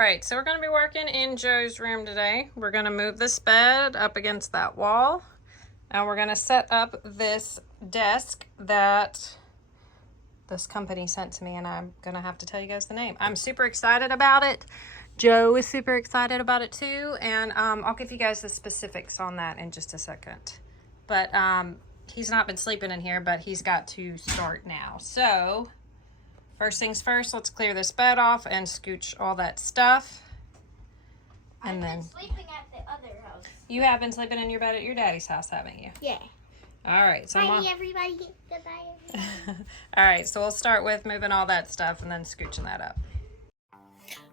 Alright, so we're going to be working in Joe's room today. We're going to move this bed up against that wall. And we're going to set up this desk that this company sent to me, and I'm going to have to tell you guys the name. I'm super excited about it. Joe is super excited about it too, and I'll give you guys the specifics on that in just a second. But he's not been sleeping in here, but he's got to start now. So first things first, let's clear this bed off and scooch all that stuff. And I've been sleeping at the other house. You have been sleeping in your bed at your daddy's house, haven't you? Yeah. All right. So Bye, everybody. Goodbye, everybody. All right. So we'll start with moving all that stuff and then scooching that up.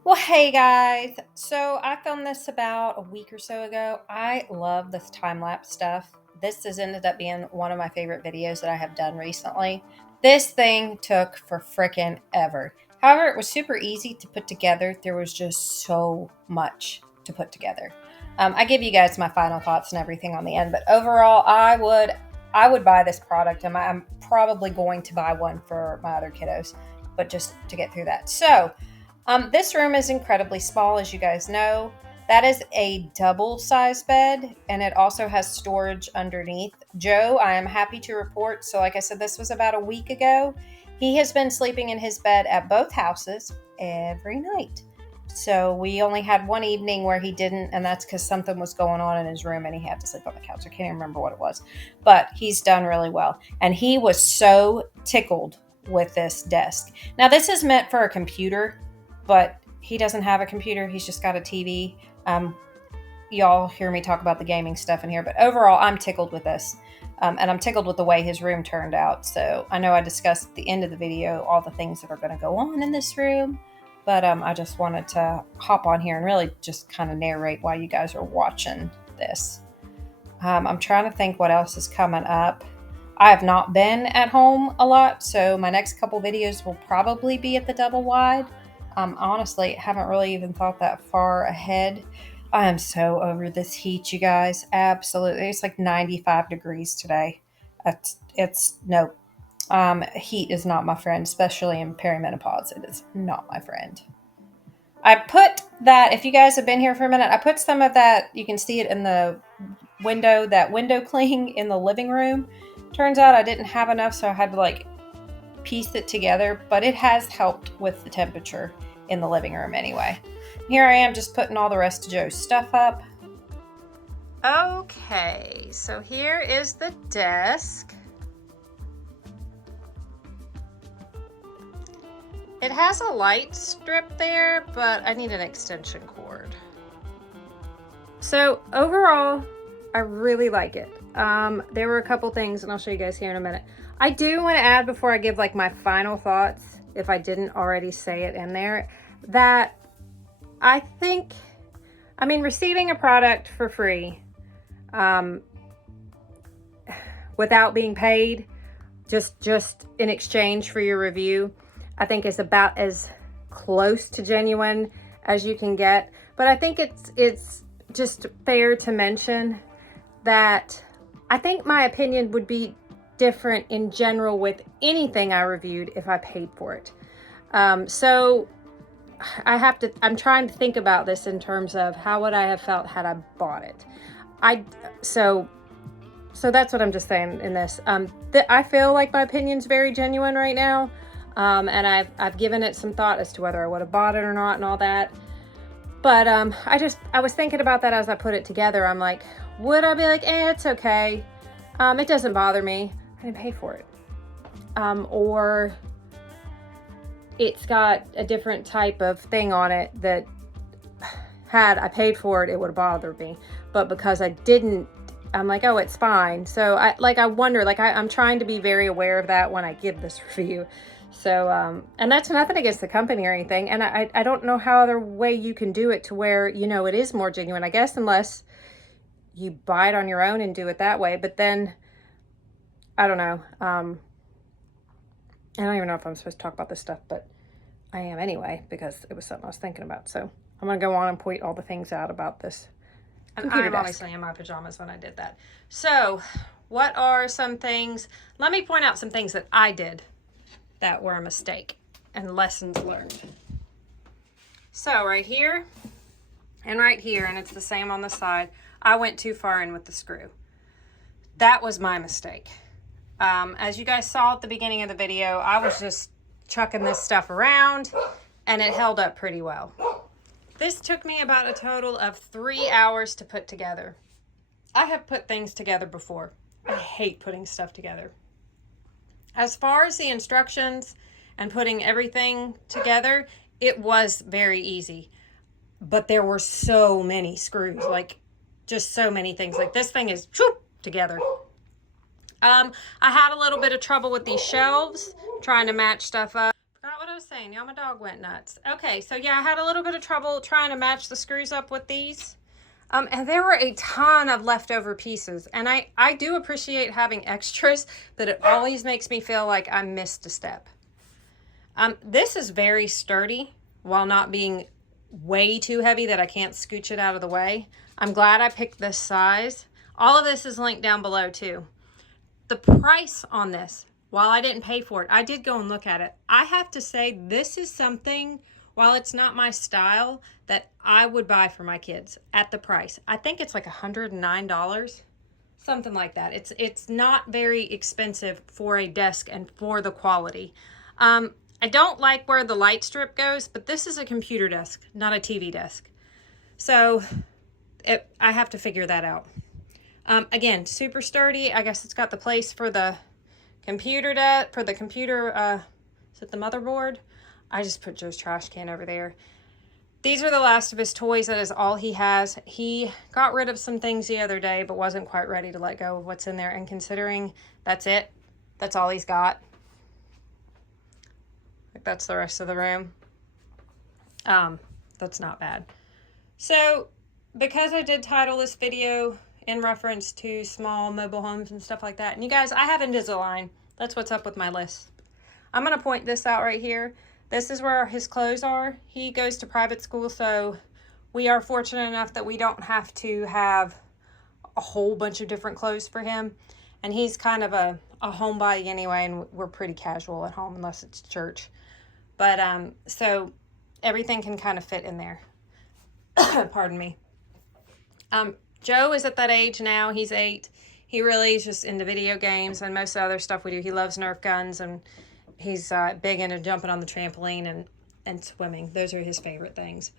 Well, hey guys. So I filmed this about a week or so ago. I love this time-lapse stuff. This has ended up being one of my favorite videos that I have done recently. This thing took for frickin' ever. However, it was super easy to put together. There was just so much to put together. I give you guys my final thoughts and everything on the end, but overall, I would buy this product, and I'm probably going to buy one for my other kiddos, but just to get through that. So, this room is incredibly small, as you guys know. That is a double-size bed, and it also has storage underneath. Joe, I am happy to report, so like I said, this was about a week ago. He has been sleeping in his bed at both houses every night. So we only had one evening where he didn't, and that's because something was going on in his room and he had to sleep on the couch. I can't even remember what it was, but he's done really well. And he was so tickled with this desk. Now, this is meant for a computer, but he doesn't have a computer. He's just got a TV. Y'all hear me talk about the gaming stuff in here, but overall, I'm tickled with this. And I'm tickled with the way his room turned out. So I know I discussed at the end of the video all the things that are going to go on in this room, but I just wanted to hop on here and really just kind of narrate while you guys are watching this. I'm trying to think what else is coming up. I have not been at home a lot, so my next couple videos will probably be at the double wide. Honestly, haven't really even thought that far ahead. I am so over this heat, you guys. Absolutely. It's like 95 degrees today. Nope. Heat is not my friend, especially in perimenopause. It is not my friend. I put that, if you guys have been here for a minute, I put some of that, you can see it in the window, that window cling in the living room. Turns out I didn't have enough, so I had to like piece it together, but it has helped with the temperature in the living room anyway. Here I am just putting all the rest of Joe's stuff up. Okay, so here is the desk. It has a light strip there, but I need an extension cord. So overall, I really like it. There were a couple things, and I'll show you guys here in a minute. I do want to add, before I give like my final thoughts, if I didn't already say it in there, that I think, receiving a product for free, without being paid, just in exchange for your review, I think is about as close to genuine as you can get. But I think it's just fair to mention that I think my opinion would be different in general with anything I reviewed if I paid for it. So I'm trying to think about this in terms of how would I have felt had I bought it. So that's what I'm just saying in this. I feel like my opinion's very genuine right now. And I've given it some thought as to whether I would have bought it or not and all that. But I was thinking about that as I put it together. I'm like, would I be like, it's okay. It doesn't bother me. I didn't pay for it. Or it's got a different type of thing on it that had I paid for it, it would have bothered me. But because I didn't, I'm like, oh, it's fine. So I wonder, I'm trying to be very aware of that when I give this review. So, and that's nothing against the company or anything. And I don't know how other way you can do it to where, it is more genuine, I guess, unless you buy it on your own and do it that way. But then, I don't know. I don't even know if I'm supposed to talk about this stuff, but I am anyway, because it was something I was thinking about. So I'm going to go on and point all the things out about this computer desk. I'm obviously in my pajamas when I did that. So what are some things? Let me point out some things that I did that were a mistake and lessons learned. So right here and right here, and it's the same on the side, I went too far in with the screw. That was my mistake. As you guys saw at the beginning of the video, I was just chucking this stuff around and it held up pretty well. This took me about a total of 3 hours to put together. I have put things together before. I hate putting stuff together. As far as the instructions and putting everything together, it was very easy. But there were so many screws, like just so many things. Like this thing is together. I had a little bit of trouble with these shelves, trying to match stuff up. Forgot what I was saying. Y'all, my dog went nuts. Okay, so yeah, I had a little bit of trouble trying to match the screws up with these. And there were a ton of leftover pieces. And I do appreciate having extras, but it always makes me feel like I missed a step. This is very sturdy while not being way too heavy that I can't scooch it out of the way. I'm glad I picked this size. All of this is linked down below too. The price on this, while I didn't pay for it, I did go and look at it. I have to say this is something, while it's not my style, that I would buy for my kids at the price. I think it's like $109, something like that. It's not very expensive for a desk and for the quality. I don't like where the light strip goes, but this is a computer desk, not a TV desk. So I have to figure that out. Again, super sturdy. I guess it's got the place for the computer, is it the motherboard? I just put Joe's trash can over there. These are the last of his toys. That is all he has. He got rid of some things the other day, but wasn't quite ready to let go of what's in there. And considering that's it, that's all he's got. Like that's the rest of the room. That's not bad. So, because I did title this video in reference to small mobile homes and stuff like that. And you guys, I have Invisalign. That's what's up with my list. I'm going to point this out right here. This is where his clothes are. He goes to private school, so we are fortunate enough that we don't have to have a whole bunch of different clothes for him. And he's kind of a homebody anyway, and we're pretty casual at home unless it's church. But so everything can kind of fit in there. Pardon me. Joe is at that age now. He's 8. He really is just into video games and most of the other stuff we do. He loves Nerf guns, and he's big into jumping on the trampoline and swimming. Those are his favorite things.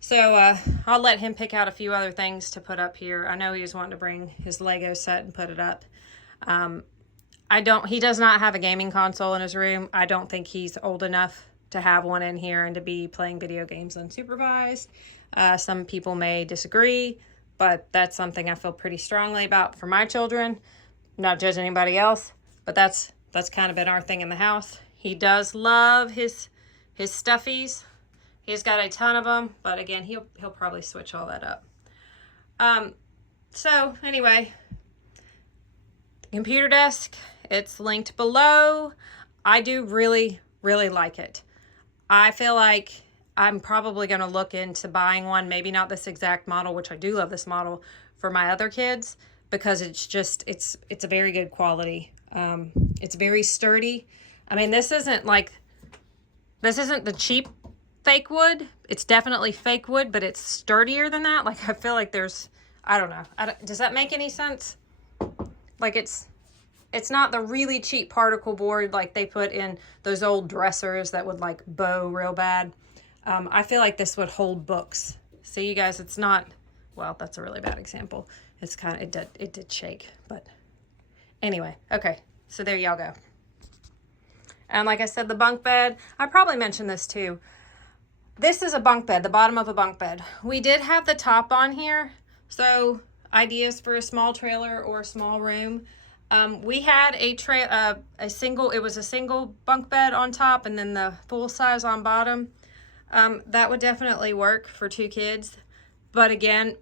So I'll let him pick out a few other things to put up here. I know he was wanting to bring his Lego set and put it up. He does not have a gaming console in his room. I don't think he's old enough to have one in here and to be playing video games unsupervised. Some people may disagree, but that's something I feel pretty strongly about for my children. Not judge anybody else, but that's kind of been our thing in the house. He does love his stuffies. He's got a ton of them, but again, he'll probably switch all that up. So anyway, the computer desk, it's linked below. I do really, really like it. I feel like I'm probably going to look into buying one, maybe not this exact model, which I do love this model, for my other kids, because it's a very good quality. It's very sturdy. I mean, this isn't the cheap fake wood. It's definitely fake wood, but it's sturdier than that. Like, I feel like I don't know. Does that make any sense? Like, it's not the really cheap particle board like they put in those old dressers that would like bow real bad. I feel like this would hold books. See, you guys, it's not, well, that's a really bad example. It's kind of, it did shake, but anyway, okay. So there y'all go. And like I said, the bunk bed, I probably mentioned this too. This is a bunk bed, the bottom of a bunk bed. We did have the top on here. So ideas for a small trailer or a small room. We had a single bunk bed on top and then the full size on bottom. That would definitely work for 2 kids. But again,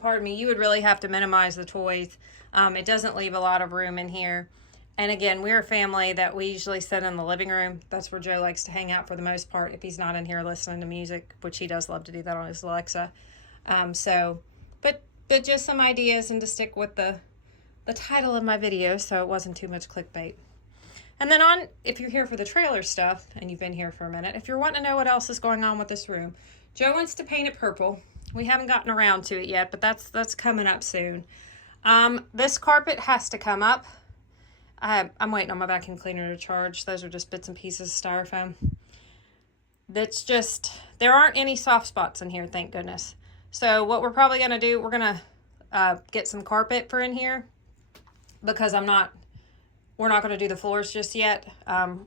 pardon me, you would really have to minimize the toys. It doesn't leave a lot of room in here. And again, we're a family that we usually sit in the living room. That's where Joe likes to hang out for the most part if he's not in here listening to music, which he does love to do that on his Alexa. But just some ideas and to stick with the title of my video so it wasn't too much clickbait. And then if you're here for the trailer stuff, and you've been here for a minute, if you're wanting to know what else is going on with this room, Joe wants to paint it purple. We haven't gotten around to it yet, but that's coming up soon. This carpet has to come up. I'm waiting on my vacuum cleaner to charge. Those are just bits and pieces of styrofoam. That's just, there aren't any soft spots in here, thank goodness. So what we're probably going to do, we're going to get some carpet for in here, because we're not going to do the floors just yet.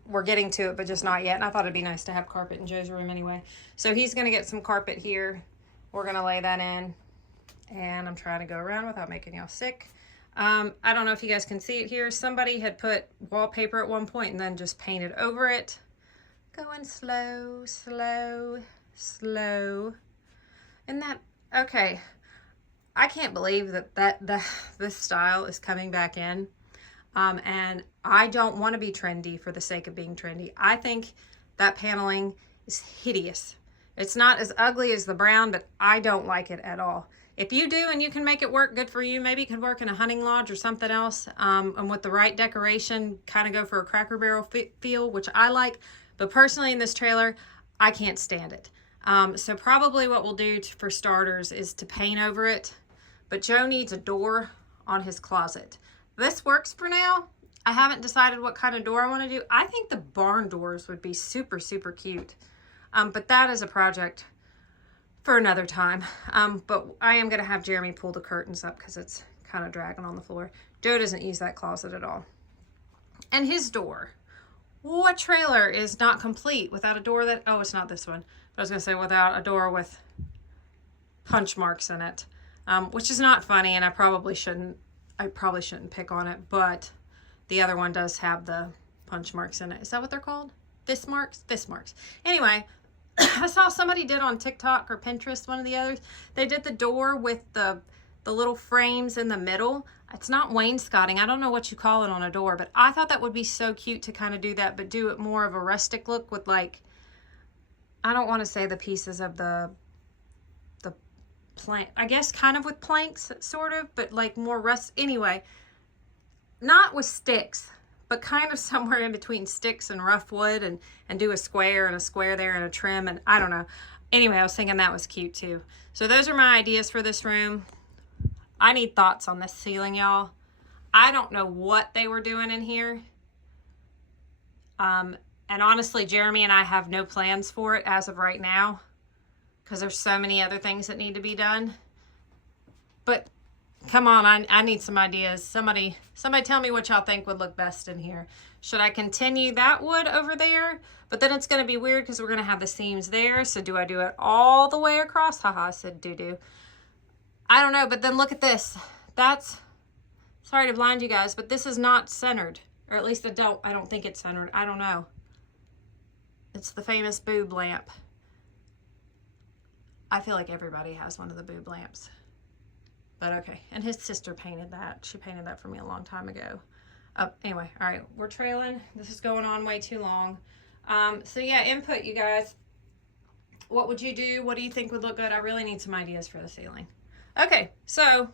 We're getting to it, but just not yet. And I thought it'd be nice to have carpet in Joe's room anyway. So he's going to get some carpet here. We're going to lay that in. And I'm trying to go around without making y'all sick. I don't know if you guys can see it here. Somebody had put wallpaper at one point and then just painted over it. Going slow, slow, slow. And that, okay. I can't believe that this style is coming back in. And I don't want to be trendy for the sake of being trendy. I think that paneling is hideous. It's not as ugly as the brown, but I don't like it at all. If you do and you can make it work, good for you. Maybe it could work in a hunting lodge or something else. And with the right decoration, kind of go for a Cracker Barrel feel, which I like. But personally in this trailer, I can't stand it. So probably what we'll do for starters is to paint over it. But Joe needs a door on his closet. This works for now. I haven't decided what kind of door I want to do. I think the barn doors would be super, super cute. But that is a project for another time. But I am going to have Jeremy pull the curtains up because it's kind of dragging on the floor. Joe doesn't use that closet at all. And his door. What trailer is not complete without a door that... Oh, it's not this one. But I was going to say without a door with punch marks in it. Which is not funny, and I probably shouldn't pick on it, but the other one does have the punch marks in it. Is that what they're called? Fist marks? Fist marks. Anyway, I saw somebody did on TikTok or Pinterest, one of the others. They did the door with the little frames in the middle. It's not wainscoting. I don't know what you call it on a door, but I thought that would be so cute to kind of do that, but do it more of a rustic look with, like, I don't want to say the pieces of the plank, I guess kind of with planks, sort of, but like more anyway, not with sticks, but kind of somewhere in between sticks and rough wood, and do a square and a square there and a trim, and I don't know. Anyway, I was thinking that was cute too. So those are my ideas for this room. I need thoughts on this ceiling, y'all. I don't know what they were doing in here. And honestly, Jeremy and I have no plans for it as of right now, because there's so many other things that need to be done. But come on, I need some ideas. Somebody tell me what y'all think would look best in here. Should I continue that wood over there? But then it's going to be weird because we're going to have the seams there. So do I do it all the way across? Haha, I said do. I don't know, but then look at this. That's, sorry to blind you guys, but this is not centered. Or at least I don't think it's centered. I don't know. It's the famous boob lamp. I feel like everybody has one of the boob lamps. But okay. And his sister painted that. She painted that for me a long time ago. Anyway, all right. We're trailing. This is going on way too long. So yeah, input, you guys. What would you do? What do you think would look good? I really need some ideas for the ceiling. Okay, so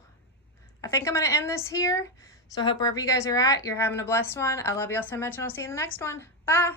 I think I'm going to end this here. So I hope wherever you guys are at, you're having a blessed one. I love y'all so much, and I'll see you in the next one. Bye.